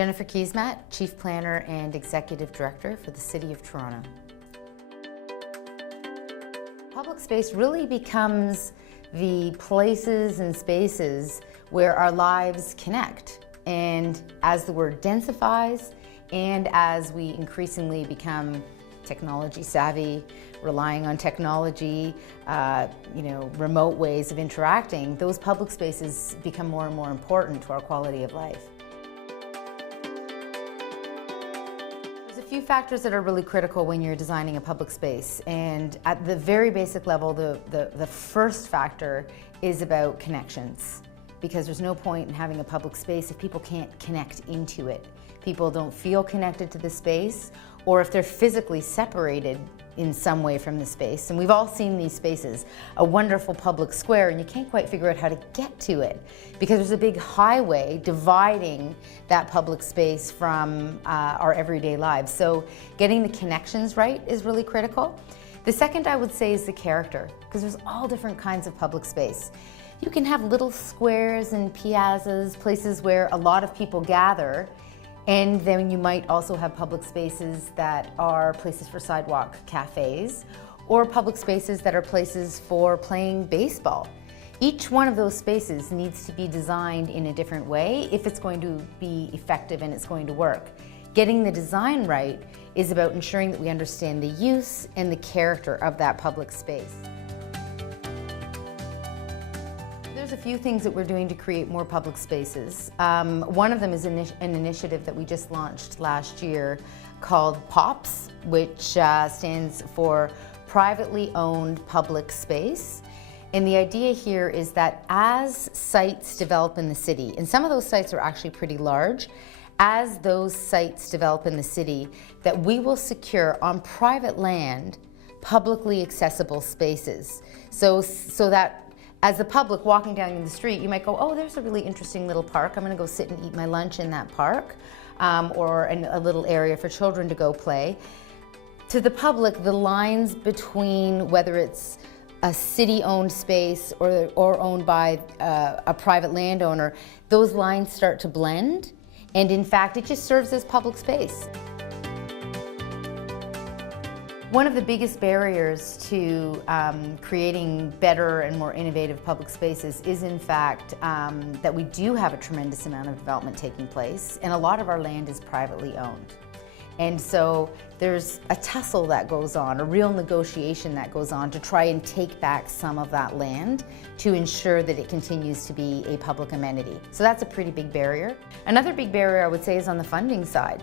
Jennifer Keesmaat, Chief Planner and Executive Director for the City of Toronto. Public space really becomes the places and spaces where our lives connect. And as the word densifies and as we increasingly become technology savvy, relying on technology, remote ways of interacting, those public spaces become more and more important to our quality of life. There's a few factors that are really critical when you're designing a public space, and at the very basic level, the first factor is about connections, because there's no point in having a public space if people can't connect into it. People don't feel connected to the space, or if they're physically separated in some way from the space. And we've all seen these spaces, a wonderful public square, and you can't quite figure out how to get to it because there's a big highway dividing that public space from our everyday lives. So getting the connections right is really critical. The second I would say is the character, because there's all different kinds of public space. You can have little squares and piazzas, places where a lot of people gather, and then you might also have public spaces that are places for sidewalk cafes, or public spaces that are places for playing baseball. Each one of those spaces needs to be designed in a different way if it's going to be effective and it's going to work. Getting the design right is about ensuring that we understand the use and the character of that public space. There's a few things that we're doing to create more public spaces. One of them is an initiative that we just launched last year called POPS, which stands for Privately Owned Public Space. And the idea here is that as sites develop in the city, and some of those sites are actually pretty large, as those sites develop in the city, that we will secure on private land publicly accessible spaces. So that as the public walking down in the street, you might go, oh, there's a really interesting little park. I'm gonna go sit and eat my lunch in that park, or a little area for children to go play. To the public, the lines between whether it's a city-owned space or owned by a private landowner, those lines start to blend, and in fact, it just serves as public space. One of the biggest barriers to creating better and more innovative public spaces is in fact that we do have a tremendous amount of development taking place, and a lot of our land is privately owned. And so there's a tussle that goes on, a real negotiation that goes on to try and take back some of that land to ensure that it continues to be a public amenity. So that's a pretty big barrier. Another big barrier I would say is on the funding side.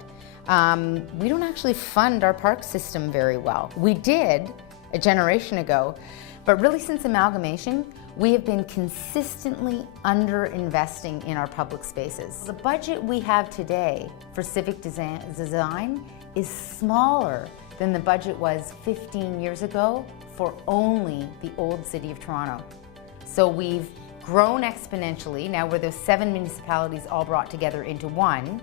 We don't actually fund our park system very well. We did a generation ago, but really since amalgamation, we have been consistently under-investing in our public spaces. The budget we have today for civic design is smaller than the budget was 15 years ago for only the old City of Toronto. So we've grown exponentially. Now we're those 7 municipalities all brought together into one.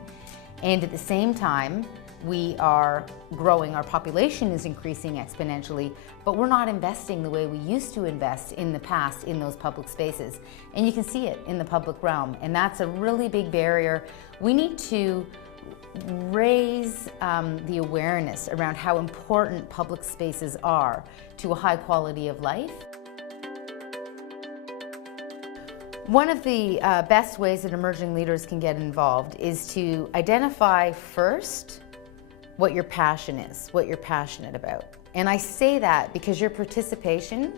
And at the same time, we are growing, our population is increasing exponentially, but we're not investing the way we used to invest in the past in those public spaces. And you can see it in the public realm, and that's a really big barrier. We need to raise the awareness around how important public spaces are to a high quality of life. One of the best ways that emerging leaders can get involved is to identify first what your passion is, what you're passionate about. And I say that because your participation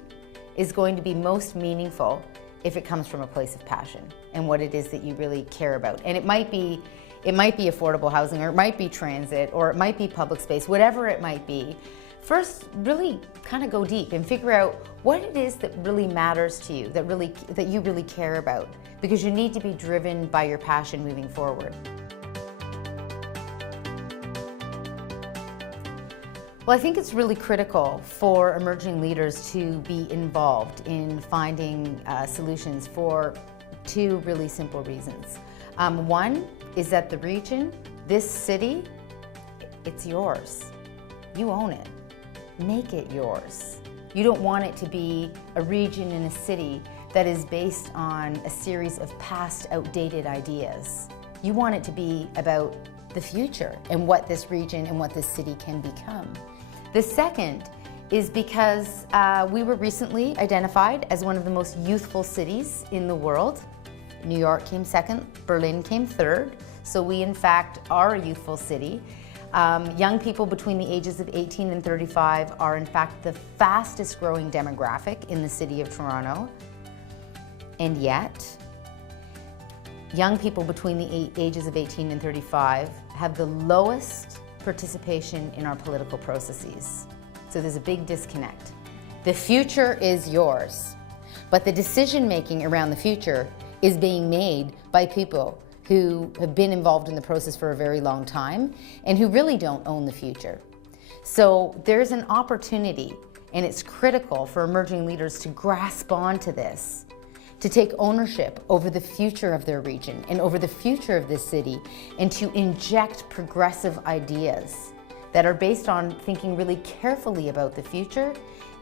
is going to be most meaningful if it comes from a place of passion and what it is that you really care about. And it might be affordable housing, or it might be transit, or it might be public space, whatever it might be. First, really kind of go deep and figure out what it is that really matters to you, that you really care about, because you need to be driven by your passion moving forward. Well, I think it's really critical for emerging leaders to be involved in finding solutions for two really simple reasons. One is that the region, this city, it's yours. You own it. Make it yours. You don't want it to be a region in a city that is based on a series of past outdated ideas. You want it to be about the future and what this region and what this city can become. The second is because we were recently identified as one of the most youthful cities in the world. New York came second, Berlin came third, so we in fact are a youthful city. Young people between the ages of 18 and 35 are in fact the fastest growing demographic in the city of Toronto. And yet, young people between the ages of 18 and 35 have the lowest participation in our political processes. So there's a big disconnect. The future is yours, but the decision making around the future is being made by people who have been involved in the process for a very long time and who really don't own the future. So there's an opportunity, and it's critical for emerging leaders to grasp onto this, to take ownership over the future of their region and over the future of this city, and to inject progressive ideas that are based on thinking really carefully about the future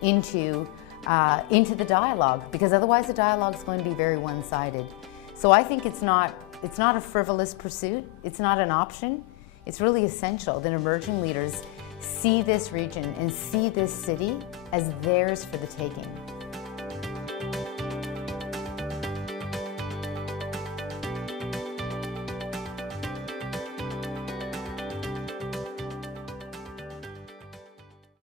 into the dialogue, because otherwise the dialogue is going to be very one-sided. So I think it's not a frivolous pursuit, it's not an option, it's really essential that emerging leaders see this region and see this city as theirs for the taking.